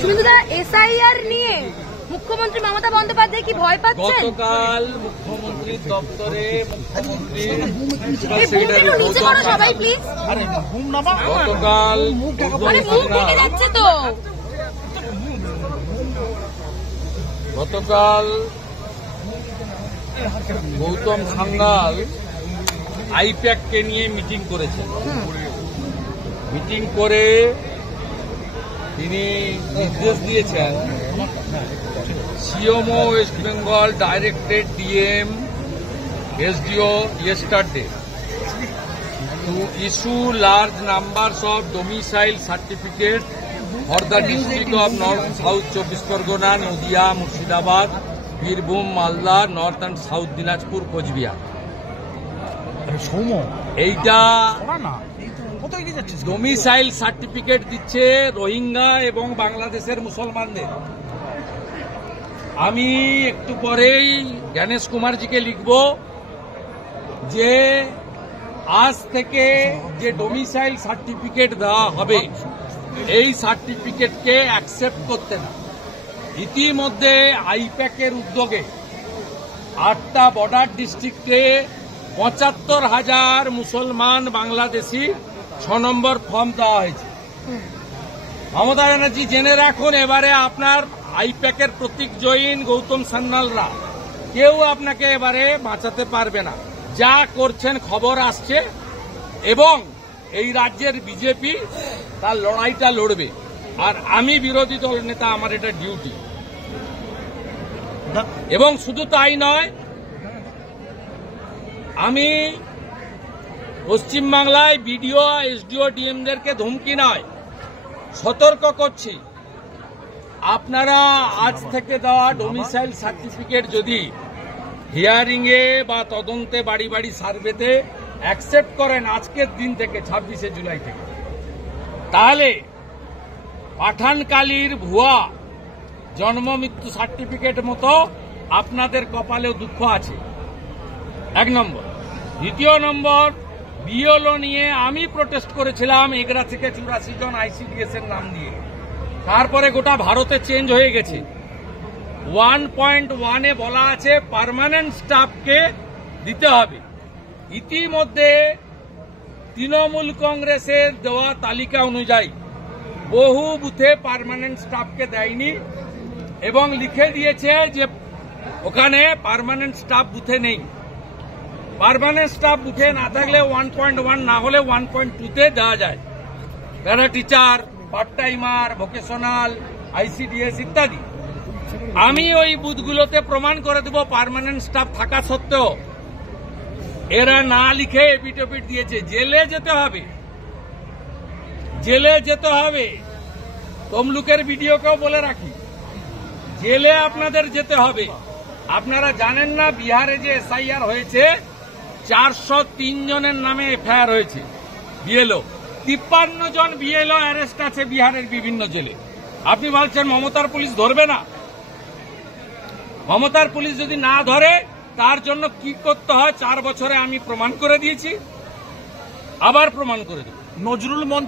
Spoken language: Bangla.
সুমিন্দুদা, এসআইআর নিয়ে মুখ্যমন্ত্রী মমতা বন্দ্যোপাধ্যায় কি ভয় পাচ্ছেন? গতকাল মুখ্যমন্ত্রীর দপ্তরে গতকাল গৌতম সাঙ্গাল আইপ্যাককে নিয়ে মিটিং করেছেন। মিটিং করে তিনি নির্দেশ দিয়েছেন CMO West Bengal directed DM SDO yesterday to issue large numbers of domicile certificates for the district of North South 24 Pargona, Nadia, Murshidabad, Birbhum, Malda, North and South Dinajpur, Coachbihar. এইটা ডোমিসাইল সার্টিফিকেট দিচ্ছে রোহিঙ্গা এবং বাংলাদেশের মুসলমানদের। আমি একটু পরেই জ্ঞানেশ কুমারজিকে লিখব যে আজ থেকে যে ডোমিসাইল সার্টিফিকেট দেওয়া হবে এই সার্টিফিকেটকে অ্যাকসেপ্ট করতে না। ইতিমধ্যে আইপ্যাকের উদ্যোগে 8টা বর্ডার ডিস্ট্রিক্টে 75,000 মুসলমান বাংলাদেশি 6 নম্বর ফর্ম দেওয়া হয়েছে। মমতা ব্যানার্জি জেনে রাখুন, এবারে আপনার আইপ্যাকের প্রতীক জৈন গৌতম সান্যালরা কেউ আপনাকে এবারে বাঁচাতে পারবে না। যা করছেন খবর আসছে এবং এই রাজ্যের বিজেপি তার লড়াইটা লড়বে। আর আমি বিরোধী দল নেতা, আমার এটা ডিউটি। এবং শুধু তাই নয়, আমি পশ্চিমবাংলায় বিডিও এসডিও ডিএমদেরকে ধমকি নয়, সতর্ক করছি, আপনারা আজ থেকে দেওয়া ডোমিসাইল সার্টিফিকেট যদি হিয়ারিং এ বা তদন্তে বাড়ি বাড়ি সার্ভেতে অ্যাকসেপ্ট করেন আজকের দিন থেকে 26শে জুলাই থেকে, তাহলে পাঠানকালীর ভুয়া জন্ম মৃত্যু সার্টিফিকেট মতো আপনাদের কপালেও দুঃখ আছে। 1 নম্বর। দ্বিতীয় নম্বর, বিএলও নিয়ে আমি প্রোটেস্ট করেছিলাম 11 থেকে 84 জন ICDS এর নাম দিয়ে। তারপরে গোটা ভারতে চেঞ্জ হয়ে গেছে। 1.1 বলা আছে পার্মানেন্ট স্টাফকে দিতে হবে। ইতিমধ্যে তৃণমূল কংগ্রেসের দেওয়া তালিকা অনুযায়ী বহু বুথে পার্মানেন্ট স্টাফকে দেয়নি এবং লিখে দিয়েছে যে ওখানে পার্মানেন্ট স্টাফ বুথে নেই। পার্মানেন্ট স্টাফ বুথে না থাকলে 1.1 না হলে 1.2তে দেওয়া যায়। Para teacher, part timer, vocational, ICDS ইত্যাদি। আমি ওই বুথগুলোতে প্রমাণ করে দেব পার্মানেন্ট স্টাফ থাকা সত্ত্বেও এরা না লিখে এপিট দিয়েছে। জেলে যেতে হবে, জেলে যেতে হবে। তমলুকের ভিডিওকেও বলে রাখি, জেলে আপনাদের যেতে হবে। আপনারা জানেন না বিহারে যে SIR হয়েছে 403 জনের নামে FIR হয়েছে বিএলও। 53 জন বিএলও অ্যারেস্ট আছে বিহারের বিভিন্ন জেলে। আপনি বলছেন মমতার পুলিশ ধরবে না? মমতার পুলিশ যদি না ধরে তার জন্য কি করতে হয় 4 বছরে আমি প্রমাণ করে দিয়েছি, আবার প্রমাণ করে দেব। নজরুল মঞ্চ